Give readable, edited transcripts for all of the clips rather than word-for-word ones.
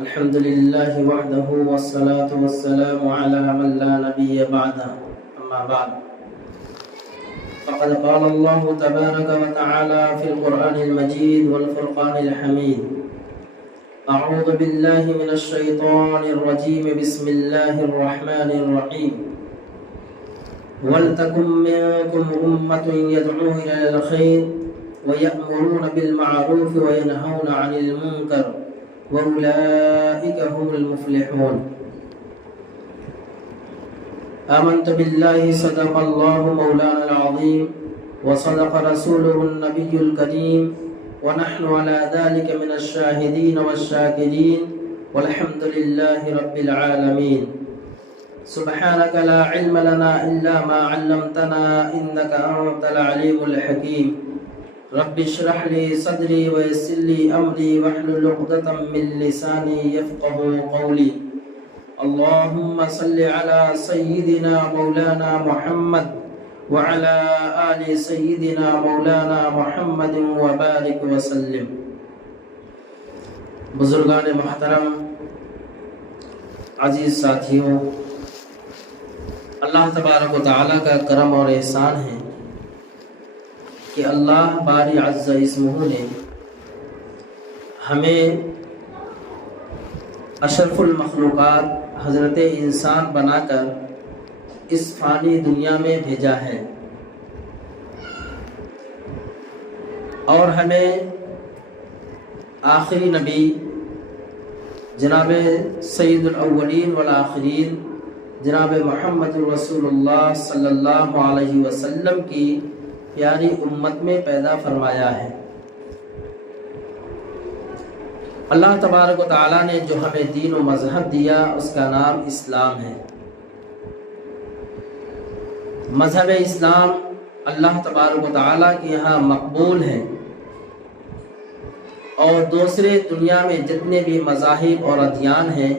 الحمد لله وحده والصلاة والسلام على من لا نبي بعده أما بعد فقد قال الله تبارك وتعالى في القرآن المجيد والفرقان الحميد أعوذ بالله من الشيطان الرجيم بسم الله الرحمن الرحيم ولتكن منكم أمة يدعون إلى الخير ويأمرون بالمعروف وينهون عن المنكر وأولئك هم المفلحون آمنت بالله صدق الله مولانا العظيم وصدق رسوله النبي الكريم ونحن على ذلك من الشاهدين والشاكرين والحمد لله رب العالمين سبحانك لا علم لنا إلا ما علمتنا إنك أنت العليم الحكيم رب اشرح لي صدري ويسر لي أمري واحلل عقدة من لساني يفقه قولي اللهم صل على سيدنا مولانا محمد وعلى آل سيدنا مولانا محمد وبارك وسلم. بزرگان محترم، عزیز ساتھیوں، اللہ تبارک و تعالیٰ کا کرم اور احسان ہے کہ اللہ باری عز اسمہ نے ہمیں اشرف المخلوقات حضرت انسان بنا کر اس فانی دنیا میں بھیجا ہے اور ہمیں آخری نبی جناب سید الاولین والآخرین جناب محمد رسول اللہ صلی اللہ علیہ وسلم کی پیاری امت میں پیدا فرمایا ہے. اللہ تبارک و تعالیٰ نے جو ہمیں دین و مذہب دیا اس کا نام اسلام ہے. مذہب اسلام اللہ تبارک و تعالیٰ کے یہاں مقبول ہے اور دوسرے دنیا میں جتنے بھی مذاہب اور ادیان ہیں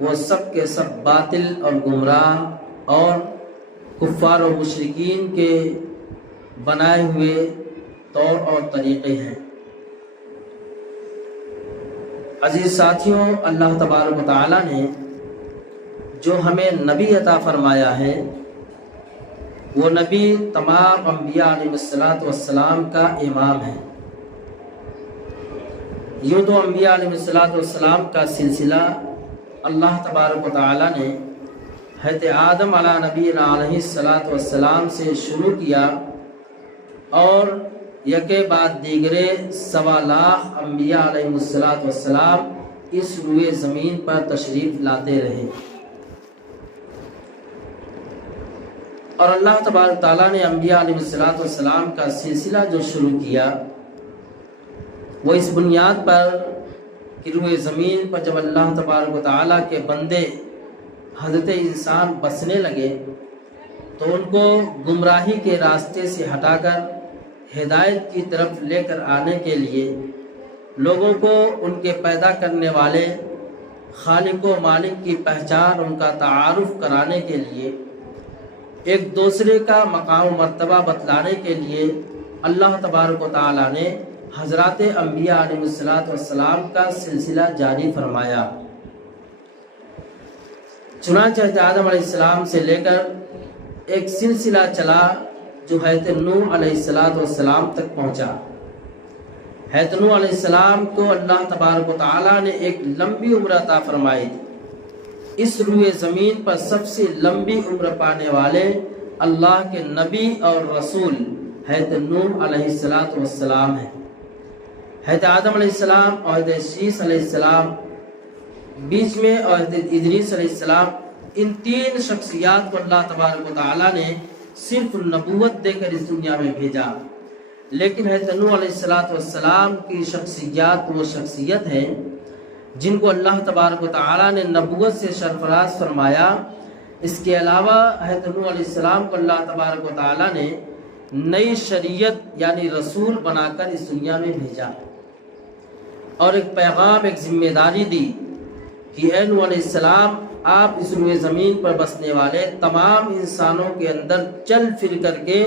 وہ سب کے سب باطل اور گمراہ اور کفار و مشرکین کے بنائے ہوئے طور اور طریقے ہیں. عزیز ساتھیوں، اللہ تبارک و تعالیٰ نے جو ہمیں نبی عطا فرمایا ہے وہ نبی تمام انبیاء علیہ السلام کا امام ہے. یوں تو انبیاء علیہ السلام کا سلسلہ اللہ تبارک و تعالیٰ نے حضرت آدم علیہ نبینا علیہ السلام سے شروع کیا اور یکے بعد دیگرے 1.25 لاکھ انبیاء علیہ السلام اس روئے زمین پر تشریف لاتے رہے اور اللہ تبارک و تعالیٰ نے انبیاء علیہ السلام کا سلسلہ جو شروع کیا وہ اس بنیاد پر کہ روئے زمین پر جب اللہ تبارک و تعالیٰ کے بندے حضرت انسان بسنے لگے تو ان کو گمراہی کے راستے سے ہٹا کر ہدایت کی طرف لے کر آنے کے لیے لوگوں کو ان کے پیدا کرنے والے خالق و مالک کی پہچان، ان کا تعارف کرانے کے لیے، ایک دوسرے کا مقام و مرتبہ بتلانے کے لیے اللہ تبارک و تعالیٰ نے حضرات انبیاء علیہ السلام کا سلسلہ جاری فرمایا. چنانچہ آدم علیہ السلام سے لے کر ایک سلسلہ چلا جو حضرت نوح علیہ السلام تک پہنچا. حضرت نوح علیہ السلام کو اللہ تبارک و تعالیٰ نے ایک لمبی عمر عطا فرمائی تھی. اس روئے زمین پر سب سے لمبی عمر پانے والے اللہ کے نبی اور رسول حضرت نوح علیہ السلام ہیں. حضرت آدم علیہ السلام اور حضرت شیس علیہ السلام بیچ میں اور حضرت ادریس علیہ السلام، ان 3 شخصیات کو اللہ تبارک و تعالیٰ نے صرف نبوت دے کر اس دنیا میں بھیجا. لیکن حضرت نوح علیہ السلام کی شخصیات وہ شخصیت ہیں جن کو اللہ تبارک و تعالیٰ نے نبوت سے سرفراز فرمایا. اس کے علاوہ حضرت نوح علیہ السلام کو اللہ تبارک و تعالیٰ نے نئی شریعت یعنی رسول بنا کر اس دنیا میں بھیجا اور ایک پیغام، ایک ذمہ داری دی کہ اے نوح علیہ السلام، آپ اس روئے زمین پر بسنے والے تمام انسانوں کے اندر چل پھر کر کے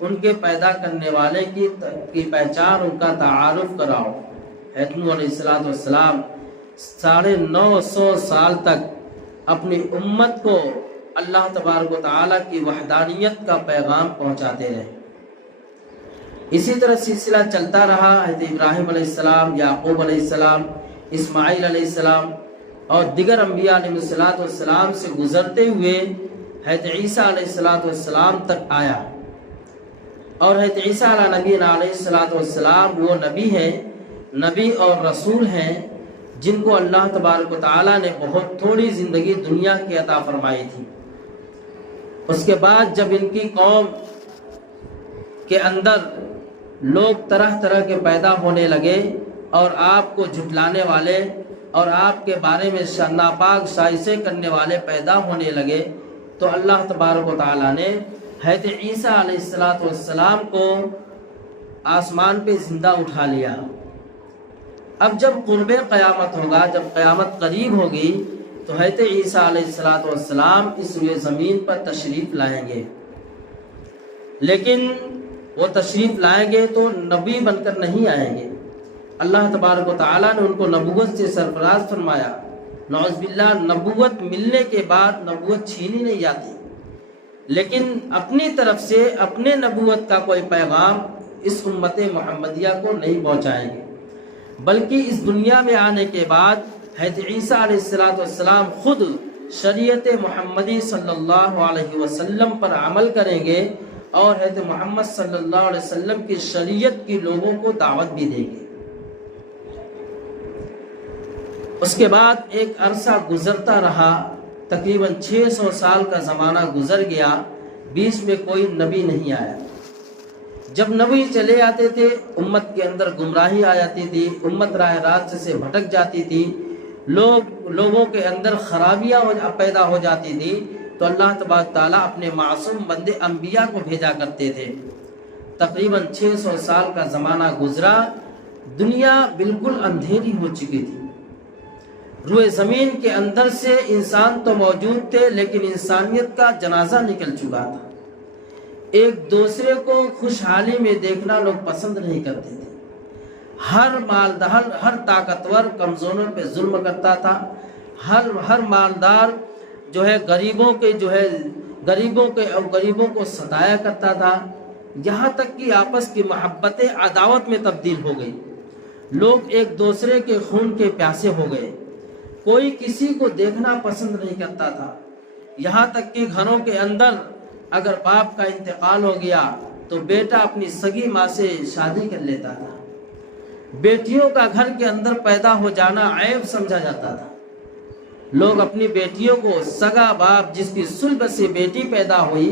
ان کے پیدا کرنے والے کی پہچان، ان کا تعارف کراؤ۔ حضرت نوح علیہ السلام 950 سال تک اپنی امت کو اللہ تبارک و تعالیٰ کی وحدانیت کا پیغام پہنچاتے رہے۔ اسی طرح سلسلہ چلتا رہا۔ حضرت ابراہیم علیہ السلام، یعقوب علیہ السلام، اسماعیل علیہ السلام اور دیگر انبیاء علیہ السلام سے گزرتے ہوئے حضرت عیسیٰ علیہ السلام تک آیا، اور حضرت عیسیٰ علیہ نبینا علیہ السلام وہ نبی ہیں، نبی اور رسول ہیں جن کو اللہ تبارک و تعالیٰ نے بہت تھوڑی زندگی دنیا کی عطا فرمائی تھی۔ اس کے بعد جب ان کی قوم کے اندر لوگ طرح طرح کے پیدا ہونے لگے اور آپ کو جھٹلانے والے اور آپ کے بارے میں ناپاک شائستہ کرنے والے پیدا ہونے لگے، تو اللہ تبارک و تعالیٰ نے حضرت عیسیٰ علیہ السلام کو آسمان پہ زندہ اٹھا لیا۔ اب جب قرب قیامت ہوگا، جب قیامت قریب ہوگی، تو حضرت عیسیٰ علیہ السلام اس روئے زمین پر تشریف لائیں گے، لیکن وہ تشریف لائیں گے تو نبی بن کر نہیں آئیں گے۔ اللہ تبارک و تعالیٰ نے ان کو نبوت سے سرفراز فرمایا۔ نعوذ باللہ، نبوت ملنے کے بعد نبوت چھینی نہیں جاتی، لیکن اپنی طرف سے اپنے نبوت کا کوئی پیغام اس امت محمدیہ کو نہیں پہنچائیں گے، بلکہ اس دنیا میں آنے کے بعد حضرت عیسیٰ علیہ السلام خود شریعت محمدی صلی اللہ علیہ وسلم پر عمل کریں گے اور حضرت محمد صلی اللہ علیہ وسلم کی شریعت کی لوگوں کو دعوت بھی دیں گے۔ اس کے بعد ایک عرصہ گزرتا رہا، تقریباً 600 سال کا زمانہ گزر گیا، بیچ میں کوئی نبی نہیں آیا۔ جب نبی چلے آتے تھے، امت کے اندر گمراہی آ جاتی تھی، امت راہ راست سے بھٹک جاتی تھی، لوگوں کے اندر خرابیاں پیدا ہو جاتی تھی، تو اللہ تبارک تعالیٰ اپنے معصوم بندے انبیاء کو بھیجا کرتے تھے۔ تقریباً 600 سال کا زمانہ گزرا، دنیا بالکل اندھیری ہو چکی تھی، روئے زمین کے اندر سے انسان تو موجود تھے لیکن انسانیت کا جنازہ نکل چکا تھا۔ ایک دوسرے کو خوشحالی میں دیکھنا لوگ پسند نہیں کرتے تھے۔ ہر طاقتور کمزوروں پہ ظلم کرتا تھا، ہر مالدار غریبوں کو ستایا کرتا تھا، یہاں تک کہ آپس کی محبتیں عداوت میں تبدیل ہو گئی۔ لوگ ایک دوسرے کے خون کے پیاسے ہو گئے، کوئی کسی کو دیکھنا پسند نہیں کرتا تھا، یہاں تک کہ گھروں کے اندر اگر باپ کا انتقال ہو گیا تو بیٹا اپنی سگی ماں سے شادی کر لیتا تھا، بیٹیوں کا گھر کے اندر پیدا ہو جانا عیب سمجھا جاتا تھا۔ لوگ اپنی بیٹیوں کو سگا باپ جس کی صلب سے بیٹی پیدا ہوئی،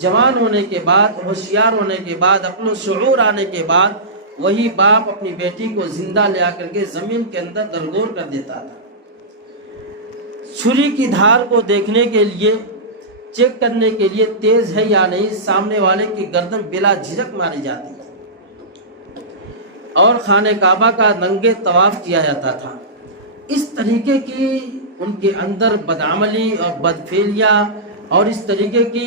جوان ہونے کے بعد، ہوشیار ہونے کے بعد، عقل و شعور آنے کے بعد، وہی باپ اپنی بیٹی کو زندہ لے آ کر کے زمین کے اندر درگور کر دیتا تھا۔ چھری کی دھار کو دیکھنے کے لیے، چیک کرنے کے لیے تیز ہے یا نہیں، سامنے والے کی گردن بلا جھجک ماری جاتی تھی، اور خانہ کعبہ کا ننگے طواف کیا جاتا تھا۔ اس طریقے کی ان کے اندر بدعملی اور بدفعلیاں اور اس طریقے کی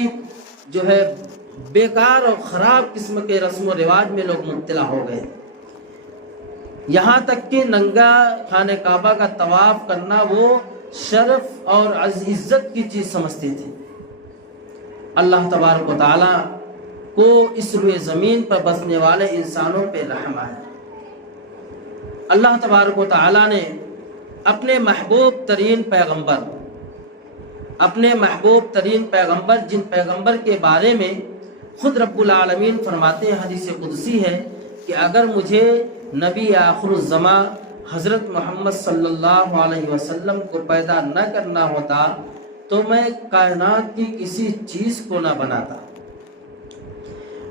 بیکار اور خراب قسم کے رسم و رواج میں لوگ مبتلا ہو گئے، یہاں تک کہ ننگا خانہ کعبہ کا طواف کرنا وہ شرف اور عزت کی چیز سمجھتے تھے۔ اللہ تبارک و تعالیٰ کو اس روئے زمین پر بسنے والے انسانوں پہ رحم آیا۔ اللہ تبارک و تعالیٰ نے اپنے محبوب ترین پیغمبر جن پیغمبر کے بارے میں خود رب العالمین فرماتے ہیں، حدیث قدسی ہے کہ اگر مجھے نبی آخر الزمان حضرت محمد صلی اللہ علیہ وسلم کو پیدا نہ کرنا ہوتا تو میں کائنات کی کسی چیز کو نہ بناتا۔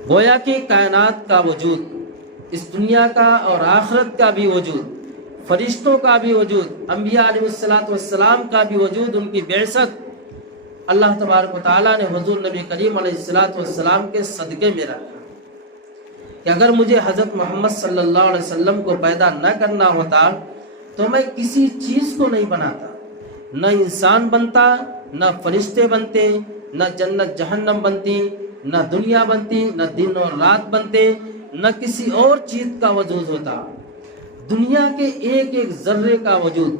گویا کہ کائنات کا وجود، اس دنیا کا اور آخرت کا بھی وجود، فرشتوں کا بھی وجود، انبیاء علیہ السلام کا بھی وجود، ان کی بعثت اللہ تبارک و تعالیٰ نے حضور نبی کریم علیہ السلام کے صدقے میں رکھا کہ اگر مجھے حضرت محمد صلی اللہ علیہ وسلم کو پیدا نہ کرنا ہوتا تو میں کسی چیز کو نہیں بناتا، نہ انسان بنتا، نہ فرشتے بنتے، نہ جنت جہنم بنتی، نہ دنیا بنتی، نہ دن اور رات بنتے، نہ کسی اور چیز کا وجود ہوتا۔ دنیا کے ایک ایک ذرے کا وجود،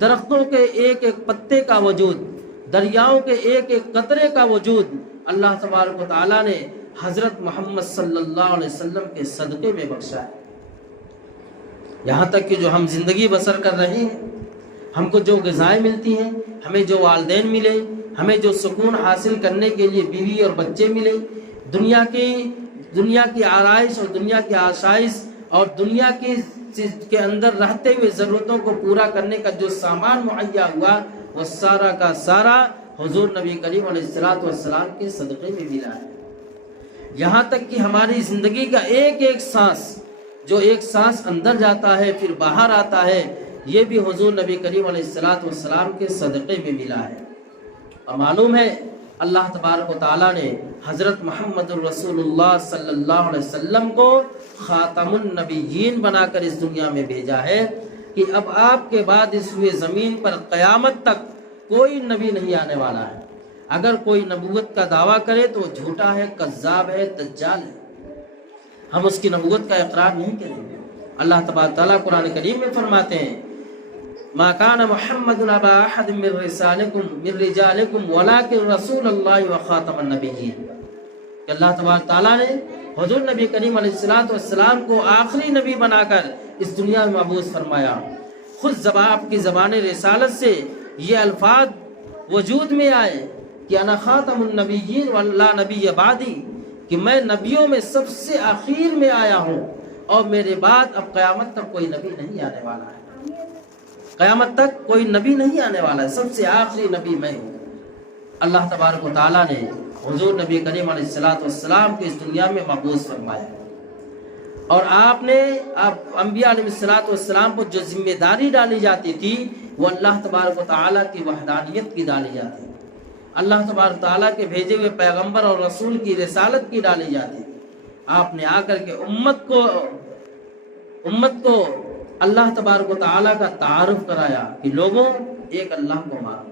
درختوں کے ایک ایک پتے کا وجود، دریاؤں کے ایک ایک قطرے کا وجود اللہ تبارک و تعالیٰ نے حضرت محمد صلی اللہ علیہ وسلم کے صدقے میں بخشا ہے۔ یہاں تک کہ جو ہم زندگی بسر کر رہے ہیں، ہم کو جو غذائیں ملتی ہیں، ہمیں جو والدین ملے، ہمیں جو سکون حاصل کرنے کے لیے بیوی اور بچے ملے، دنیا کی آرائش اور دنیا کی آسائش اور دنیا کے اندر رہتے ہوئے ضرورتوں کو پورا کرنے کا جو سامان مہیا ہوا، وہ سارا کا سارا حضور نبی کریم علیہ السلام کے صدقے میں ملا ہے۔ یہاں تک کہ ہماری زندگی کا ایک ایک سانس، جو ایک سانس اندر جاتا ہے پھر باہر آتا ہے، یہ بھی حضور نبی کریم علیہ السلام کے صدقے میں ملا ہے۔ اور معلوم ہے اللہ تبارک و تعالیٰ نے حضرت محمد الرسول اللہ صلی اللہ علیہ وسلم کو خاتم النبیین بنا کر اس دنیا میں بھیجا ہے کہ اب آپ کے بعد اس ہوئے زمین پر قیامت تک کوئی نبی نہیں آنے والا ہے۔ اگر کوئی نبوت کا دعویٰ کرے تو جھوٹا ہے، کذاب ہے، دجال ہے، ہم اس کی نبوت کا اقرار نہیں کریں گے۔ اللہ تبارک تعالیٰ قرآن کریم میں فرماتے ہیں ما کان محمد ابا احد من رجالکم ولکن رسول اللہ وخاتم النبیین، کہ اللہ تبارک تعالیٰ نے حضور نبی کریم علیہ السلام کو آخری نبی بنا کر اس دنیا میں مبعوث فرمایا۔ خود آپ کی زبان رسالت سے یہ الفاظ وجود میں آئے کہ انا خاتم النبیین ولا نبی بعدی، کہ میں نبیوں میں سب سے آخر میں آیا ہوں اور میرے بعد اب قیامت تک کوئی نبی نہیں آنے والا ہے۔ قیامت تک کوئی نبی نہیں آنے والا ہے، سب سے آخری نبی میں ہوں۔ اللہ تبارک و تعالیٰ نے حضور نبی کریم علیہ السلام کو اس دنیا میں مبعوث فرمایا، اور آپ انبیاء علیہ السلام کو جو ذمہ داری ڈالی جاتی تھی وہ اللہ تبارک و تعالیٰ کی وحدانیت کی ڈالی جاتی، اللہ تبارک و تعالیٰ کے بھیجے ہوئے پیغمبر اور رسول کی رسالت کی ڈالی جاتی۔ آپ نے آ کر کے امت کو اللہ تبارک و تعالیٰ کا تعارف کرایا کہ لوگوں ایک اللہ کو مانو،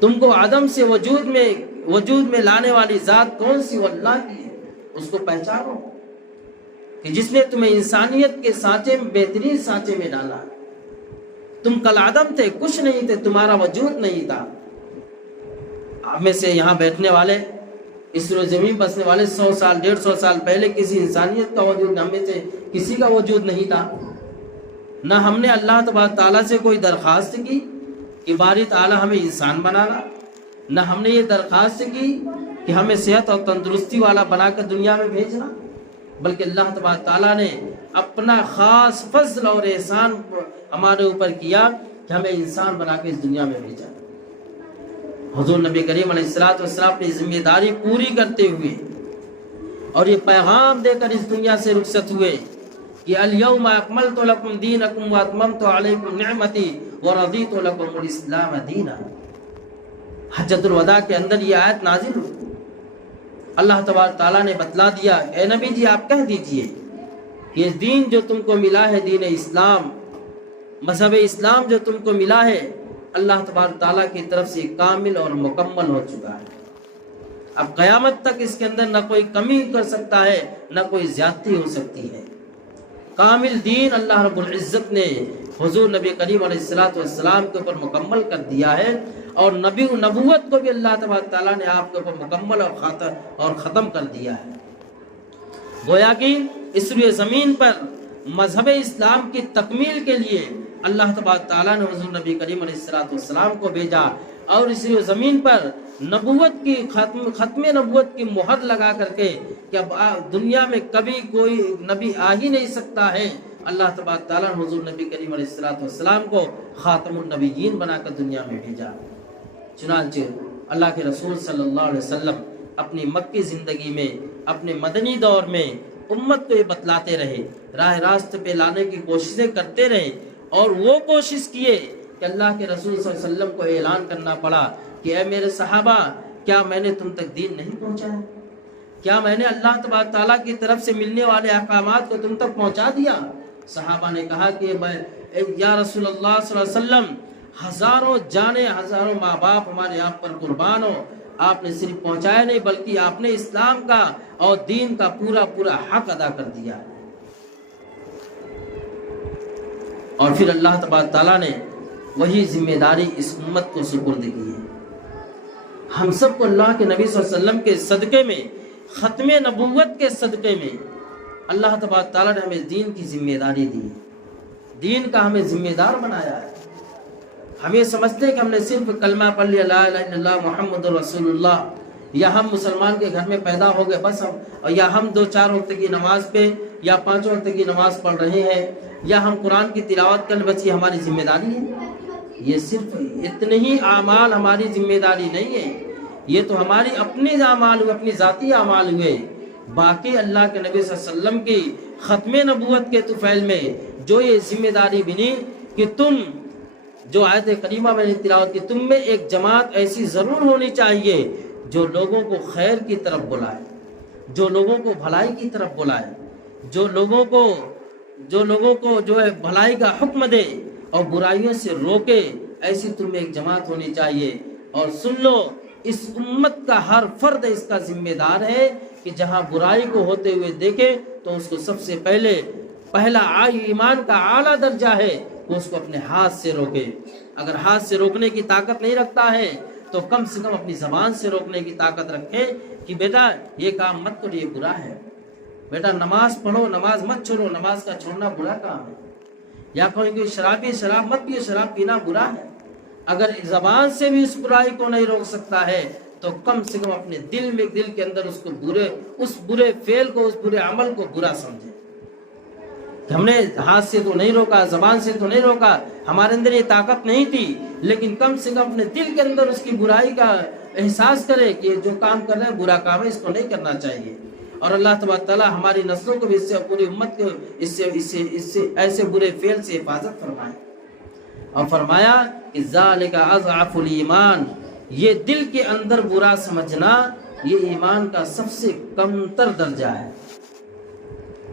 تم کو عدم سے وجود میں لانے والی ذات کون سی؟ وہ اللہ کی ہے، اس کو پہچانو کہ جس نے تمہیں انسانیت کے سانچے میں، بہترین سانچے میں ڈالا۔ تم کل عدم تھے، کچھ نہیں تھے، تمہارا وجود نہیں تھا۔ آپ میں سے یہاں بیٹھنے والے، اس روز زمین بسنے والے 100 سال 150 سال پہلے کسی انسانیت کا وجود، ہم میں سے کسی کا وجود نہیں تھا۔ نہ ہم نے اللہ تبارک تعالیٰ سے کوئی درخواست کی کہ باری تعالیٰ ہمیں انسان بنانا، نہ ہم نے یہ درخواست کی کہ ہمیں صحت اور تندرستی والا بنا کر دنیا میں بھیجنا، بلکہ اللہ تبارک تعالیٰ نے اپنا خاص فضل اور احسان ہمارے اوپر کیا کہ ہمیں انسان بنا کے اس دنیا میں بھیجا۔ حضور نبی کریم علیہ السلام اپنی ذمہ داری پوری کرتے ہوئے اور یہ پیغام دے کر اس دنیا سے رخصت ہوئے کہ الیوم اکملت لکم دینکم واتممت علیکم نعمتی ورضیت لکم الاسلام دینا۔ حجۃ الوداع کے اندر یہ آیت نازل ہوئی، اللہ تبارک تعالیٰ نے بتلا دیا، اے نبی جی آپ کہہ دیجئے کہ یہ دین جو تم کو ملا ہے، دین اسلام، مذہب اسلام جو تم کو ملا ہے، اللہ تبارک تعالیٰ کی طرف سے کامل اور مکمل ہو چکا ہے۔ اب قیامت تک اس کے اندر نہ کوئی کمی کر سکتا ہے، نہ کوئی زیادتی ہو سکتی ہے۔ کامل دین اللہ رب العزت نے حضور نبی کریم علیہ السلام کے اوپر مکمل کر دیا ہے، اور نبوت کو بھی اللہ تبارک تعالیٰ نے آپ کے اوپر مکمل اور ختم کر دیا ہے۔ گویا کہ اس روئے زمین پر مذہب اسلام کی تکمیل کے لیے اللہ تبارک تعالیٰ نے حضور نبی کریم علیہ السلام کو بھیجا، اور اس روئے زمین پر نبوت کی ختم نبوت کی مہر لگا کر کے کہ اب دنیا میں کبھی کوئی نبی آ ہی نہیں سکتا ہے، اللہ تبارک تعالیٰ نے حضور نبی کریم علیہ السلام کو خاتم النبیین بنا کر دنیا میں بھیجا۔ چنانچہ اللہ کے رسول صلی اللہ علیہ وسلم اپنی مکی زندگی میں، اپنے مدنی دور میں امت کو یہ بتلاتے رہے، راہ راست پہ لانے کی کوششیں کرتے رہے، اور وہ کوشش کیے کہ اللہ کے رسول صلی اللہ علیہ وسلم کو اعلان کرنا پڑا کہ اے میرے صحابہ، کیا میں نے تم تک دین نہیں پہنچایا؟ کیا میں نے اللہ تبارک تعالیٰ کی طرف سے ملنے والے احکامات کو تم تک پہنچا دیا؟ صحابہ نے کہا کہ یا رسول اللہ صلی اللہ علیہ وسلم، ہزاروں جانیں، ہزاروں ماں باپ ہمارے آپ پر قربان ہو، آپ نے صرف پہنچایا نہیں بلکہ آپ نے اسلام کا اور دین کا پورا حق ادا کر دیا۔ اور پھر اللہ تبارک تعالیٰ نے وہی ذمہ داری اس امت کو سپرد کی ہے۔ ہم سب کو اللہ کے نبی صلی اللہ علیہ وسلم کے صدقے میں، ختم نبوت کے صدقے میں اللہ تبارک تعالیٰ نے ہمیں دین کی ذمہ داری دی، دین کا ہمیں ذمہ دار بنایا ہے۔ ہم یہ سمجھتے ہیں کہ ہم نے صرف کلمہ پڑھ لیا لا الہ الا اللہ محمد رسول اللہ، یا ہم مسلمان کے گھر میں پیدا ہو گئے بس یا ہم 2-4 وقت کی نماز پہ یا 5 وقت کی نماز پڑھ رہے ہیں، یا ہم قرآن کی تلاوت کرنے بس یہ ہماری ذمہ داری ہے۔ یہ صرف اتنے ہی اعمال ہماری ذمہ داری نہیں ہے، یہ تو ہماری اپنی اعمال ہوئے، اپنی ذاتی اعمال ہوئے۔ باقی اللہ کے نبی صلی اللہ علیہ وسلم کی ختم نبوت کے طفیل میں جو یہ ذمہ داری بنی کہ تم، جو آیت کریمہ میں نے تلاوت کی، تم میں ایک جماعت ایسی ضرور ہونی چاہیے جو لوگوں کو خیر کی طرف بلائے، جو لوگوں کو بھلائی کی طرف بلائے، جو لوگوں کو جو ہے بھلائی کا حکم دے اور برائیوں سے روکے، ایسی تم میں ایک جماعت ہونی چاہیے۔ اور سن لو، اس امت کا ہر فرد اس کا ذمہ دار ہے کہ جہاں برائی کو ہوتے ہوئے دیکھے تو اس کو سب سے پہلا ایمان کا اعلیٰ درجہ ہے وہ اس کو اپنے ہاتھ سے روکے۔ اگر ہاتھ سے روکنے کی طاقت نہیں رکھتا ہے تو کم سے کم اپنی زبان سے روکنے کی طاقت رکھے کہ بیٹا یہ کام مت کرو، یہ برا ہے، بیٹا نماز پڑھو، نماز مت چھوڑو، نماز کا چھوڑنا برا کام ہے، یا کوئی شرابی شراب مت پیو، شراب پینا برا ہے۔ اگر زبان سے بھی اس برائی کو نہیں روک سکتا ہے تو کم سے کم اپنے دل کے اندر اس برے فعل کو، اس برے عمل کو برا سمجھے۔ ہم نے ہاتھ سے تو نہیں روکا، زبان سے تو نہیں روکا، ہمارے اندر یہ طاقت نہیں تھی، لیکن کم سے کم اپنے دل کے اندر اس کی برائی کا احساس کرے کہ جو کام کر رہے ہیں برا کام ہے، اس کو نہیں کرنا چاہیے۔ اور اللہ تبارک تعالیٰ ہماری نسلوں کو بھی اس سے، پوری امت کو اس سے ایسے برے فعل سے حفاظت فرمائے۔ اور فرمایا کہ ذالک اضعف الایمان، یہ دل کے اندر برا سمجھنا یہ ایمان کا سب سے کمتر درجہ ہے،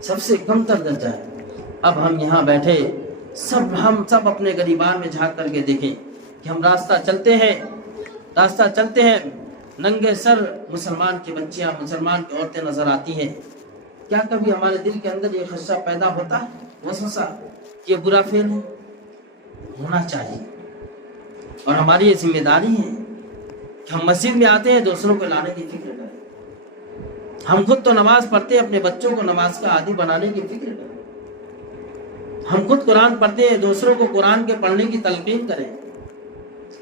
سب سے کمتر درجہ ہے۔ اب ہم یہاں بیٹھے ہم سب اپنے گریبان میں جھانک کر کے دیکھیں کہ ہم راستہ چلتے ہیں، ننگے سر مسلمان کی بچیاں، مسلمان کی عورتیں نظر آتی ہیں، کیا کبھی ہمارے دل کے اندر یہ خدشہ پیدا ہوتا ہے، وسوسہ کہ یہ برا فعل ہے؟ ہونا چاہیے۔ اور ہماری یہ ذمہ داری ہے کہ ہم مسجد میں آتے ہیں دوسروں کو لانے کی فکر کریں، ہم خود تو نماز پڑھتے ہیں، اپنے بچوں کو نماز کا عادی بنانے کی فکر کریں، ہم خود قرآن پڑھتے ہیں، دوسروں کو قرآن کے پڑھنے کی تلقین کریں۔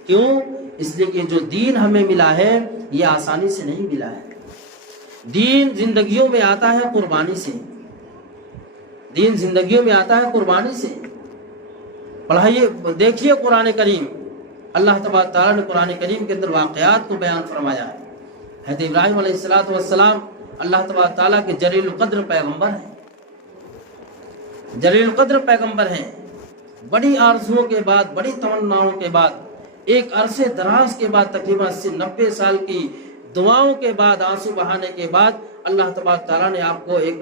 کیوں؟ اس لیے کہ جو دین ہمیں ملا ہے یہ آسانی سے نہیں ملا ہے، دین زندگیوں میں آتا ہے قربانی سے، دین زندگیوں میں آتا ہے قربانی سے۔ پڑھائیے، دیکھیے قرآن کریم، اللہ تبارک تعالیٰ نے قرآن کریم کے اندر واقعات کو بیان فرمایا ہے۔ حضرت ابراہیم علیہ السلام اللہ تبارک تعالیٰ کے جلیل القدر پیغمبر ہیں، جلیل القدر پیغمبر ہیں۔ بڑی آرزوؤں کے بعد، بڑی تمناؤں کے بعد، ایک عرصے دراز کے بعد، تقریباً 90 سال کی دعاؤں کے بعد، آنسو بہانے کے بعد، اللہ تبارک تعالیٰ نے آپ کو ایک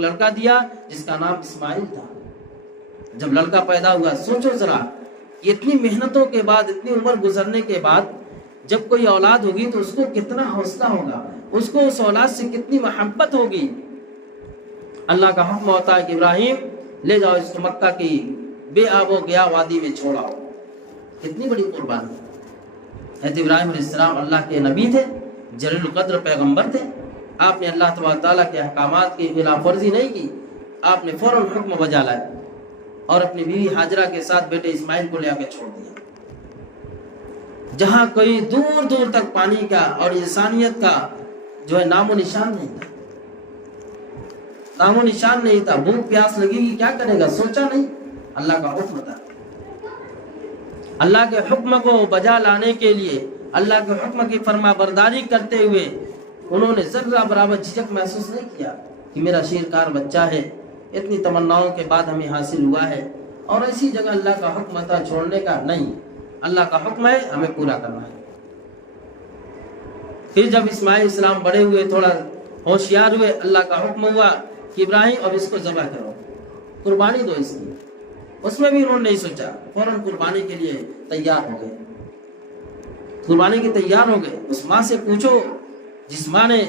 لڑکا دیا جس کا نام اسماعیل تھا۔ جب لڑکا پیدا ہوا، سوچو ذرا، اتنی محنتوں کے بعد، اتنی عمر گزرنے کے بعد جب کوئی اولاد ہوگی تو اس کو کتنا حوصلہ ہوگا، اس کو اس اولاد سے کتنی محبت ہوگی۔ اللہ کا حکم ہوتا ہے کہ ابراہیم لے جاؤ اس کو مکہ کی بے آب و گیا وادی میں چھوڑاؤ۔ کتنی بڑی قربانی۔ حضرت ابراہیم علیہ السلام اللہ کے نبی تھے، جلیل القدر پیغمبر تھے، آپ نے اللہ تبارک تعالیٰ کے احکامات کی خلاف ورزی نہیں کی، آپ نے فوراً حکم بجا لائے اور اپنی بیوی ہاجرہ کے ساتھ بیٹے اسماعیل کو لے آ کے چھوڑ دیا۔ جہاں کوئی دور دور تک پانی کا اور انسانیت کا جو ہے نام و نشان نہیں تھا، نام و نشان نہیں تھا، بھوک پیاس لگے گی کیا کرے گا، سوچا نہیں، اللہ کا حکم تھا۔ اللہ کے حکم کو بجا لانے کے لیے، اللہ کے حکم کی فرما برداری کرتے ہوئے انہوں نے ذرہ برابر جھجک محسوس نہیں کیا کہ میرا شیرکار بچہ ہے، اتنی تمناؤں کے بعد ہمیں حاصل ہوا ہے، اور ایسی جگہ اللہ کا حکم تھا چھوڑنے کا نہیں، اللہ کا حکم ہے ہمیں پورا کرنا ہے۔ پھر جب اسماعیل السلام بڑے ہوئے، تھوڑا ہوشیار ہوئے، اللہ کا حکم ہوا کہ ابراہیم اب اس کو ذبح کرو، قربانی دو اس کی۔ اس میں بھی انہوں نے نہیں سوچا، فوراً قربانی کے لیے تیار ہو گئے، قربانی کے تیار ہو گئے۔ اس ماں سے پوچھو جس ماں نے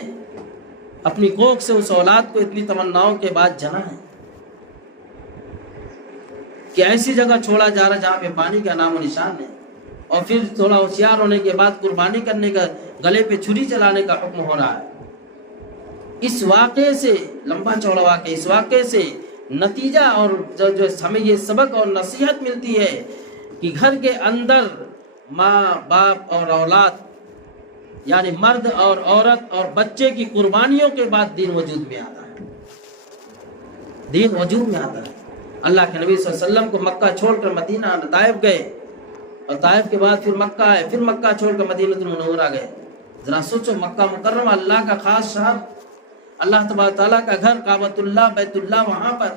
اپنی کوکھ سے اس اولاد کو اتنی تمناؤں کے بعد جنا ہے، کہ ایسی جگہ چھوڑا جا رہا جہاں پہ پانی کا نام و نشان نہیں، اور پھر تھوڑا ہوشیار ہونے کے بعد قربانی کرنے کا، گلے پہ چھری چلانے کا حکم ہو رہا ہے۔ اس واقعے سے، لمبا چوڑا واقعہ، اس واقعے سے نتیجہ اور جو ہمیں یہ سبق اور نصیحت ملتی ہے کہ گھر کے اندر ماں باپ اور اولاد، یعنی مرد اور عورت اور بچے کی قربانیوں کے بعد دین وجود میں آتا ہے، دین وجود میں آتا ہے۔ اللہ کے نبی صلی اللہ علیہ وسلم کو مکہ چھوڑ کر مدینہ طائف گئے، اور طائف کے بعد پھر مکہ آئے، پھر مکہ چھوڑ کر مدینہ المنورہ گئے۔ ذرا سوچو، مکہ مکرمہ اللہ کا خاص شہر، اللہ تبارک تعالیٰ کا گھر، کعبۃ اللہ، بیت اللہ، وہاں پر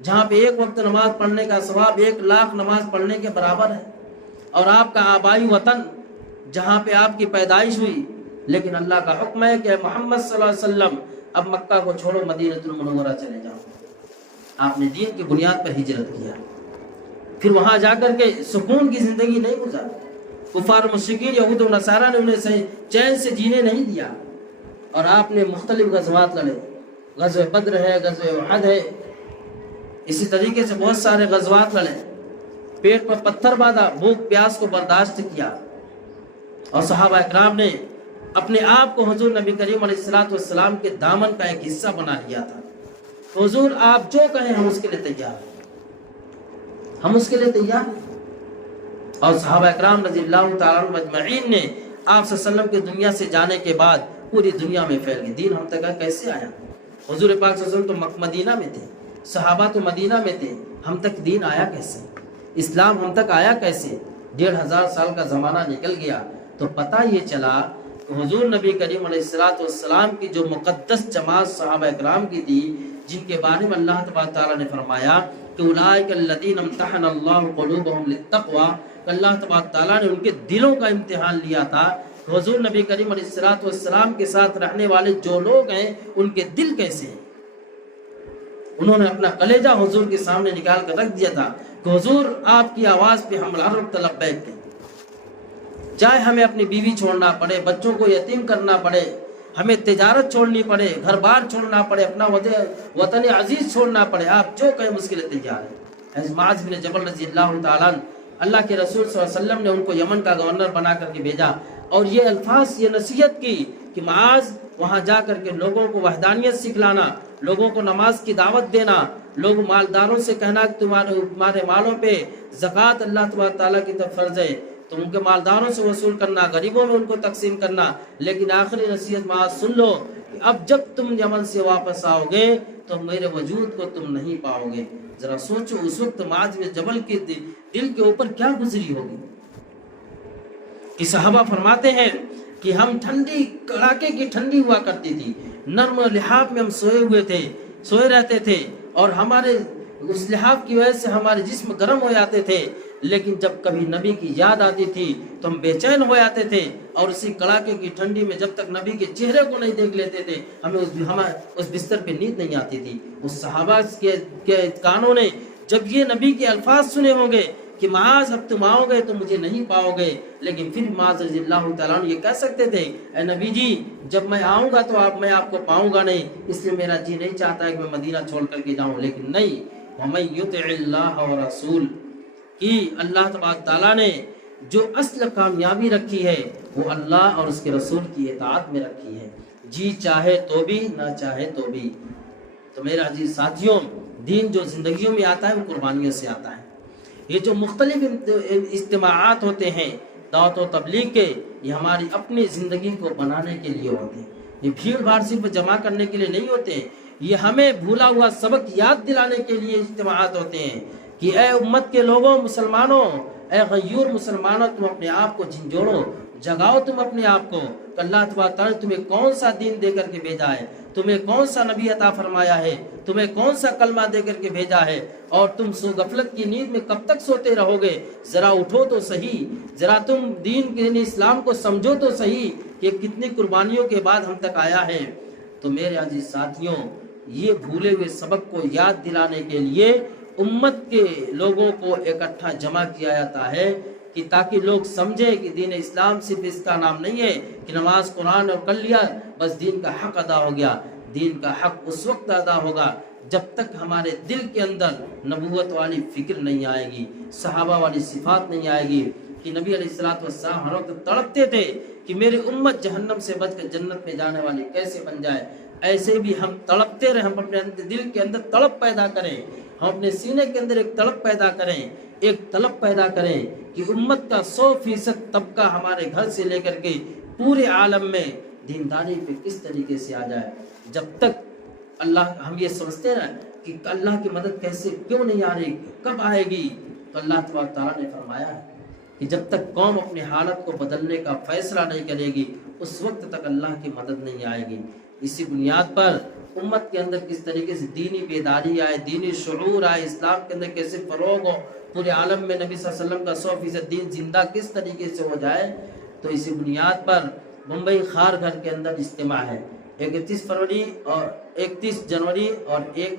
جہاں پہ ایک وقت نماز پڑھنے کا ثواب 1,00,000 نماز پڑھنے کے برابر ہے، اور آپ کا آبائی وطن جہاں پہ آپ کی پیدائش ہوئی، لیکن اللہ کا حکم ہے کہ محمد صلی اللہ علیہ وسلم اب مکہ کو چھوڑو، مدینہ المنورہ چلے جاؤ۔ آپ نے دین کی بنیاد پر ہجرت کیا، پھر وہاں جا کر کے سکون کی زندگی نہیں گزاری، کفار و مشرکین یہود و نصارہ نے انہیں چین سے جینے نہیں دیا، اور آپ نے مختلف غزوات لڑے، غزوہ بدر ہے، غزوہ احد ہے، اسی طریقے سے بہت سارے غزوات لڑے، پیٹ پر پتھر باندھا، بھوک پیاس کو برداشت کیا، اور صحابہ اکرام نے اپنے آپ کو حضور نبی کریم علیہ الصلوۃ والسلام کے دامن کا ایک حصہ بنا لیا تھا۔ حضور آپ جو کہیں ہم اس کے لیے تیار ہیں، ہم اس کے لیے تیار ہیں۔ اور صحابہ اکرام رضی اللہ تعالیٰ عنہم اجمعین نے آپ صلی اللہ علیہ وسلم کے دنیا سے جانے کے بعد پوری دنیا میں پھیل گئی۔ دین ہم تک کیسے آیا؟ حضور پاک صلی اللہ علیہ وسلم تو مدینہ میں تھے، صحابہ تو مدینہ میں تھے، ہم تک دین آیا کیسے؟ اسلام ہم تک آیا کیسے؟ 1500 سال کا زمانہ نکل گیا تو پتہ یہ چلا کہ حضور نبی کریم علیہ الصلوۃ والسلام کی جو مقدس جماعت صحابہ اکرام کی تھی، جن کے بارے میں اللہ تبارک تعالیٰ نے فرمایا کہ اولئک الذین امتحن اللہ قلوبہم للتقوی، کہ اللہ تبارک تعالیٰ نے ان کے دلوں کا امتحان لیا تھا۔ حضور نبی کریم علیہ الصلوۃ والسلام کے ساتھ رہنے والے جو لوگ ہیں ان کے دل کیسے ہیں؟ انہوں نے اپنا کلیجہ حضور کے سامنے نکال کر رکھ دیا تھا کہ حضور آپ کی آواز پہ ہم ہر وقت لبیک کہیں، چاہے ہمیں اپنی بیوی چھوڑنا پڑے، بچوں کو یتیم کرنا پڑے، ہمیں تجارت چھوڑنی پڑے، گھر بار چھوڑنا پڑے، اپنا وطن عزیز چھوڑنا پڑے، آپ جو کہیں اس کے لیے تیار ہیں۔ معاذ بن جبل رضی اللہ تعالیٰ عنہ، اللہ کے رسول صلی اللہ علیہ وسلم نے ان کو یمن کا گورنر بنا کر کے بھیجا، اور یہ الفاظ، یہ نصیحت کی کہ معاذ وہاں جا کر کے لوگوں کو وحدانیت سکھلانا، لوگوں کو نماز کی دعوت دینا، لوگ مالداروں سے کہنا کہ تمہارے مالوں پہ زکوٰۃ اللہ تبارک تعالیٰ کی طرف فرض ہے، تم ان کے مالداروں سے وصول کرنا، غریبوں میں ان کو تقسیم کرنا، لیکن آخری نصیحت معاذ سن لو کہ اب جب تم یمن سے واپس آؤ گے تو میرے وجود کو تم نہیں پاؤ گے۔ ذرا سوچو اس وقت معاذ بن جبل کے دل کے اوپر کیا گزری ہوگی کہ صحابہ فرماتے ہیں کہ ہم ٹھنڈی، کڑاکے کی ٹھنڈی ہوا کرتی تھی، نرم لحاف میں ہم سوئے رہتے تھے، اور ہمارے اس لحاف کی وجہ سے ہمارے جسم گرم ہو جاتے تھے، لیکن جب کبھی نبی کی یاد آتی تھی تو ہم بے چین ہو جاتے تھے، اور اسی کڑاکے کی ٹھنڈی میں جب تک نبی کے چہرے کو نہیں دیکھ لیتے تھے ہمیں اس بستر پہ نیند نہیں آتی تھی۔ اس صحابہ کے کانوں نے جب یہ نبی کے الفاظ سنے ہوں گے کہ معاذ اب تم آؤ گے تو مجھے نہیں پاؤ گے، لیکن پھر معاذ رضی اللہ تعالیٰ عنہ یہ کہہ سکتے تھے اے نبی جی جب میں آؤں گا تو میں آپ کو پاؤں گا نہیں، اس لیے میرا جی نہیں چاہتا ہے کہ میں مدینہ چھوڑ کر کے جاؤں، لیکن نہیں، وَمَن يُطِعِ اللَّهَ وَرَسُولَهُ، کہ اللہ تبارک تعالیٰ نے جو اصل کامیابی رکھی ہے وہ اللہ اور اس کے رسول کی اطاعت میں رکھی ہے، جی چاہے تو بھی نہ چاہے تو بھی۔ تو میرے عزیز ساتھیوں، دین جو زندگیوں میں آتا ہے وہ قربانیوں سے آتا ہے۔ یہ جو مختلف اجتماعات ہوتے ہیں دعوت و تبلیغ کے، یہ ہماری اپنی زندگی کو بنانے کے لیے ہوتے ہیں، یہ بھیڑ بھاڑ صرف جمع کرنے کے لیے نہیں ہوتے ہیں، یہ ہمیں بھولا ہوا سبق یاد دلانے کے لیے اجتماعات ہوتے ہیں کہ اے امت کے لوگوں، مسلمانوں، اے غیور مسلمانوں، تم اپنے آپ کو جھنجھوڑو، جگاؤ تم اپنے آپ کو کہ اللہ تبارک تعالیٰ نے تمہیں کون سا دین دے کر کے بھیجا ہے، تمہیں کون سا نبی عطا فرمایا ہے، تمہیں کون سا کلمہ دے کر کے بھیجا ہے، اور تم سو غفلت کی نیند میں کب تک سوتے رہو گے؟ ذرا اٹھو تو صحیح، ذرا تم دین کے اسلام کو سمجھو تو صحیح کہ کتنی قربانیوں کے بعد ہم تک آیا ہے۔ تو میرے عزیز ساتھیوں، یہ بھولے ہوئے سبق کو یاد دلانے کے لیے امت کے لوگوں کو اکٹھا جمع کیا جاتا ہے کہ تاکہ لوگ سمجھے کہ دین اسلام صرف اس کا نام نہیں ہے کہ نماز قرآن اور کر لیا بس دین کا حق ادا ہو گیا۔ دین کا حق اس وقت ادا ہوگا جب تک ہمارے دل کے اندر نبوت والی فکر نہیں آئے گی، صحابہ والی صفات نہیں آئے گی کہ نبی علیہ الصلوۃ والسلام ہر وقت تڑپتے تھے کہ میری امت جہنم سے بچ کر جنت میں جانے والی کیسے بن جائے، ایسے بھی ہم تڑپتے رہیں، ہم اپنے دل کے اندر تڑپ پیدا کریں، ہم اپنے سینے کے اندر ایک تڑپ پیدا کریں، ایک طلب پیدا کریں کہ امت کا 100% طبقہ ہمارے گھر سے لے کر کے پورے عالم میں دینداری پہ کس طریقے سے آ جائے۔ جب تک اللہ ہم یہ سمجھتے ہیں کہ اللہ کی مدد کیسے کیوں نہیں آ رہی، کب آئے گی، تو اللہ تبارک تعالیٰ نے فرمایا ہے کہ جب تک قوم اپنی حالت کو بدلنے کا فیصلہ نہیں کرے گی اس وقت تک اللہ کی مدد نہیں آئے گی۔ اسی بنیاد پر امت کے اندر کس طریقے سے دینی بیداری آئے، دینی شعور آئے، اسلام کے اندر کیسے فروغ ہو، پورے عالم میں نبی صلی اللہ علیہ وسلم کا 100% دین زندہ کس طریقے سے ہو جائے، تو اسی بنیاد پر ممبئی خار گھر کے اندر اجتماع ہے 31 فروری اور 31 جنوری اور 1